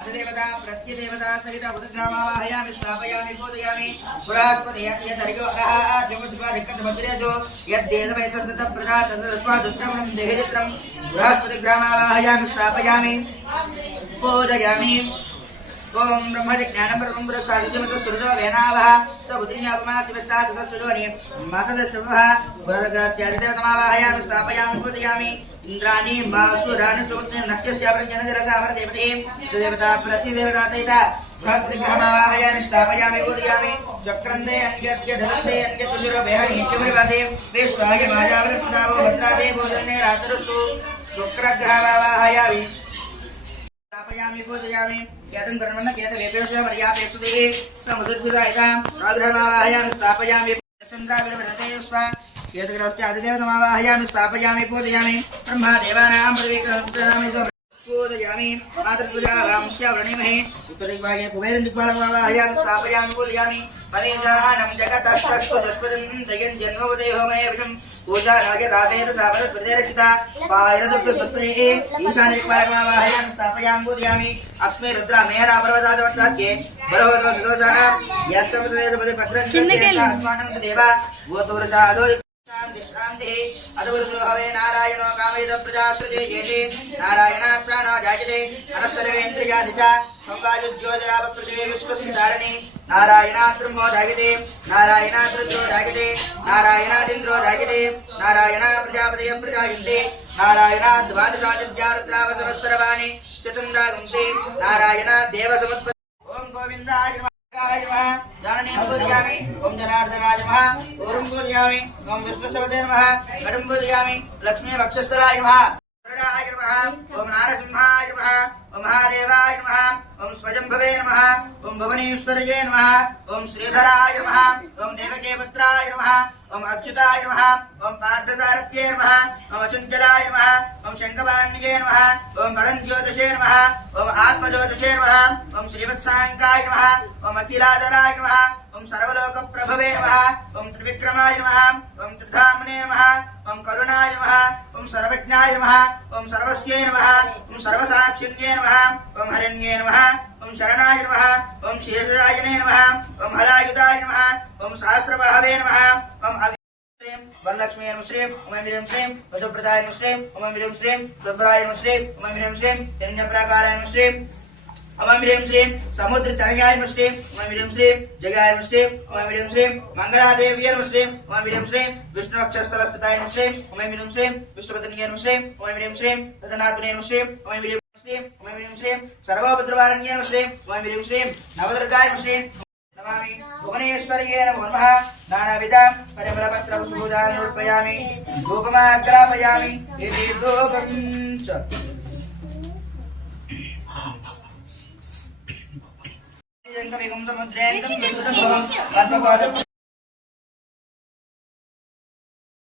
अधिदेवता प्रत्यदेवता सहित बुधग्रामावाहयामि स्थापयामि पूजयामि पुरास्पति यद्यतर्यो अरः जगद्वादिक्कतमद्रेषु यद्देवैतस्तत प्रजातस्तस्मादुष्क्रमणं देहित्रं पुरास्पतिग्रामावाहयामि स्थापयामि पूजयामि ओम ब्रह्मज्ञानमृतं पुरस्तादिमतो सुरजो वेनावः सबुद्रियापमा शिवस्तादुतसुजोनि मातदशवः पुरदग्रस्यादिदेवतमावाहयामि स्थापयामि पूजयामि इंद्राणी मासुराणि सुमत्ने नक्यस्यावरञ्जनगरसामरदेवते देवता प्रतिदेवता तैता भक्तिग्रहमावाहयामि स्थापयामि पूजयामि चक्रन्ते अन्यस्य धनन्ते अन्यतुजुरो बेहनि नित्यपरिवादे विश्वाय मायावदप्रदावो भद्रादे भोजने रात्रस्तु शुक्रग्रहमावाहयामि स्थापयामि पूजयामि केतं कर्मण्य केत वेपेषु मर्यापेक्षुते समुद्भुतायतां राग्रहमावाहयामि स्थापयामि चन्द्राविरभरते स्व केतग्रस्य आदिदेवतमावाहयामि स्थापयामि पूजयामि ब्रह्मदेवानां प्रतिविक्रमामि पूजयामि मातृपूजावांस्य वृणीमहे उत्तरदिग्भागे कुबेरदिग्पालकमावाहयामि स्थापयामि पूजयामि फलेजानं जगतस्तस्तु सस्पदं दयन् जन्मोदयोमयविदं पूजा राजदावेद सावध प्रतिरक्षिता पायरदुःखस्वस्ते ईशानदिक्पालकमावाहयामि स्थापयामि पूजयामि अस्मै रुद्रा मेहरा पर्वतादवत्ताख्ये बरोदो सुदोषः यत्समतदेवपदे पत्रं अस्मानं देवा गोतुरसादो शांति अदवरुषो हवे नारायणो कामयेद प्रजाश्रुते येते नारायणात् प्राणो जायते अनस्सर्वेन्द्रियाधिचा संगायुज्योतिराव पृथिवी विश्वस्तारिणी नारायणात् ब्रह्मो जायते नारायणात् रुद्रो जायते नारायणादिन्द्रो जायते नारायणात् प्रजापतयः प्रजायन्ते नारायणात् द्वादशादित्या रुद्रावसवस्सर्वाणि चतुन्दागुंसि नारायणात् देवसमुत्पत्ति ओम गोविन्दाय जाननी पूजयामि ओम जनार्दनाय नमः ओम पूजयामि ओम विष्णुसवदे नमः घटं पूजयामि लक्ष्मी वक्षस्थलाय नमः वरदाय नमः ओम नारसिंहाय नमः ओम महादेवाय नमः ओम स्वजंभवे नमः ओम भुवनेश्वर्ये नमः ओम श्रीधराय नमः ओम देवके पुत्राय नमः ओम अच्युताय नमः ओम पार्थसारथ्ये नमः ओम अचुंचलाय नमः ओम शंखपाण्ये नमः ओम परंज्योतिषे नमः ओम आत्मज्योतिषे नमः ओम श्रीवत्सांकाय नमः ओम अखिलाधराय नमः ओम सर्वलोकप्रभवे नमः ओम त्रिविक्रमाय नमः ओम त्रिधामने नमः ओम करुणाय नमः ओम सर्वज्ञाय नमः ओम सर्वस्यै नमः ओम सर्वसाक्षिण्ये नमः ओम हरण्ये नमः ओम शरणाय नमः ओम शेषायने नमः ओम हलायुधाय नमः ओम सहस्रबाहवे नमः ओम वरलक्ष्मी नमः श्रीं ओम ह्रीं श्रीं वसुप्रदाय नमः श्रीं ओम ह्रीं श्रीं शुभ्राय नमः श्रीं ओम ह्रीं श्रीं हिरण्यप्राकाराय नमः श्रीं ओम ह्रीं श्रीं समुद्रतनयाय नमः श्रीं ओम ह्रीं श्रीं जगाय नमः श्रीं ओम ह्रीं श्रीं मंगलादेव्यै नमः श्रीं ओम ह्रीं श्रीं विष्णुवक्षस्थलस्थिताय नमः श्रीं ओम ह्रीं श्रीं विष्णुपत्न्यै नमः श्रीं ओम ह्रीं श्रीं रतनातुने नमः श्रीं ओम ह्रीं श्रीं ओम ह्रीं श्रीं सर्वोपद्रवारण्ये नमः श्रीं ओम ह्रीं श्रीं नवदुर्गाय नमः श्रीं नमामि भुवनेश्वर्ये नमो नमः नानाविध परिमलपत्रपुष्पाणि समर्पयामि धूपमाग्रापयामि इति धूपं च समुद्रेन्दं विश्रुतं